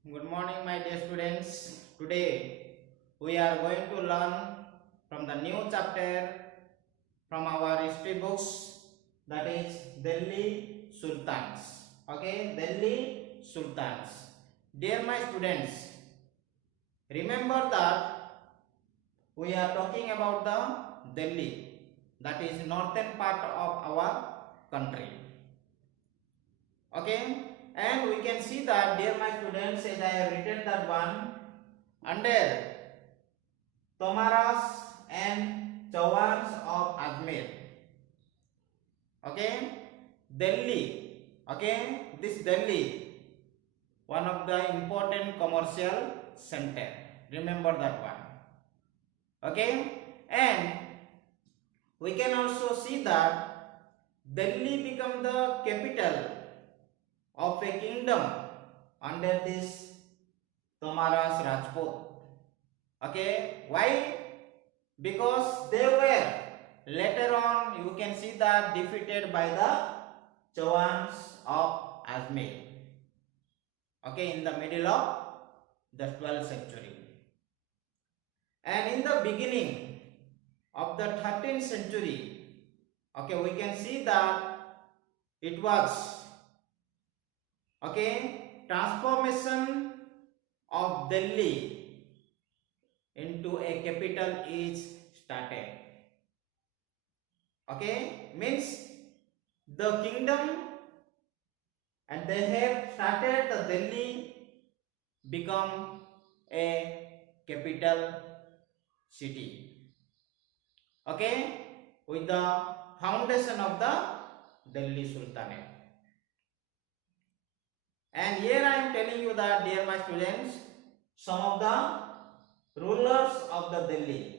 Good morning, my dear students. Today we are going to learn from the new chapter from our history books, that is Delhi Sultans. Okay, Delhi Sultans. Dear my students, remember that we are talking about the Delhi, that is northern part of our country. Okay, and we can see that, dear my students, as I have written that one, under Tomaras and Chauhans of Ajmer. Okay, Delhi. Okay, this Delhi, one of the important commercial center. Remember that one. Okay, and we can also see that Delhi become the capital of a kingdom under this Tomaras Rajput. Okay, why? Because they were later on, you can see that, defeated by the Chauhans of Ajmer. Okay, in the middle of the 12th century. And in the beginning of the 13th century, okay, we can see that it was, okay, transformation of Delhi into a capital is started. Okay, means the kingdom, and they have started the Delhi become a capital city. Okay, with the foundation of the Delhi Sultanate. And here I am telling you that, dear my students, some of the rulers of the Delhi.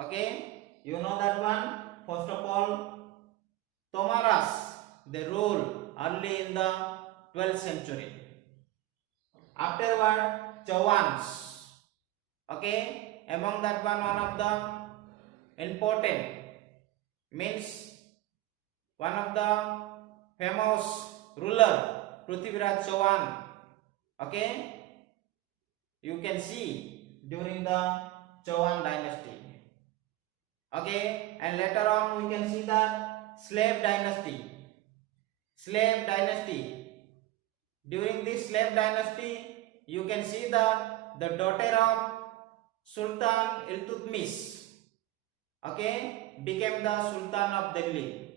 Okay, you know that one. First of all, Tomaras, they rule early in the 12th century. Afterward, Chauhans. Okay, among that one of the important, means one of the famous ruler, Prithviraj Chauhan. Okay, you can see during the Chauhan dynasty. Okay, and later on we can see that slave dynasty. Slave dynasty. During this slave dynasty, you can see that the daughter of Sultan Iltutmish, okay, became the Sultan of Delhi.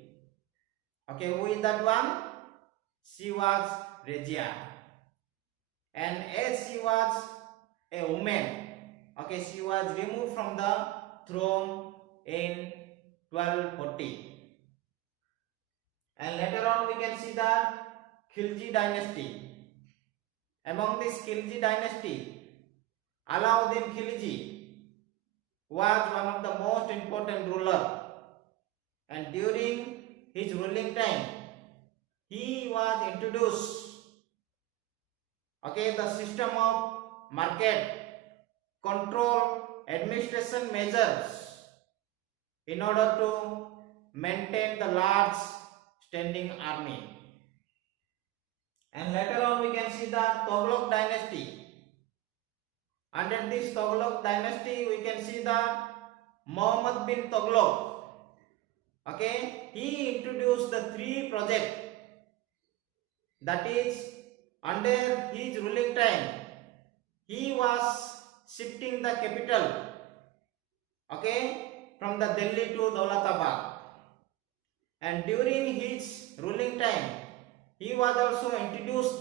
Okay, who is that one? She was Reggia. And as she was a woman, okay, she was removed from the throne in 1240. And later on we can see that Khilji dynasty. Among this Khilji dynasty, Alauddin Khilji was one of the most important ruler, and during his ruling time he was introduced, okay, the system of market control administration measures in order to maintain the large standing army. And later on we can see the Tughlaq dynasty. Under this Tughlaq dynasty we can see that Muhammad bin Tughlaq, okay, he introduced the three projects, that is, under his ruling time he was shifting the capital, okay, from the Delhi to Daulatabad. And during his ruling time he was also introduced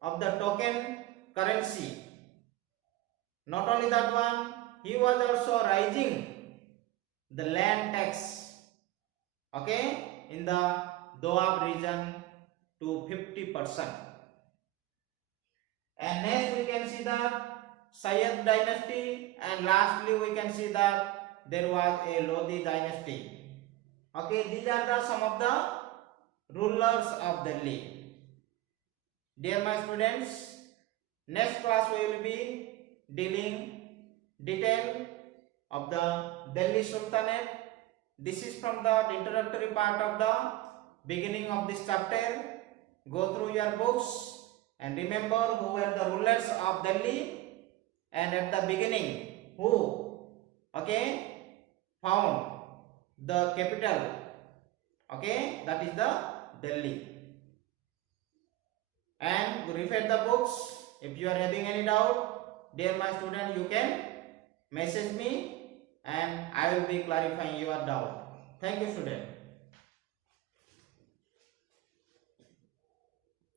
of the token currency. Not only that one, he was also raising the land tax, okay, in the Doab region to 50%. And next we can see that Sayyid dynasty, and lastly we can see that there was a Lodi dynasty. Okay, these are the some of the rulers of Delhi. Dear my students, next class we will be dealing detail of the Delhi Sultanate. This is from the introductory part of the beginning of this chapter. Go through your books And remember who were the rulers of Delhi, and at the beginning who, okay, found the capital, okay, that is the Delhi. And refer the books. If you are having any doubt, dear my student, you can message me and I will be clarifying your doubt. Thank you, student.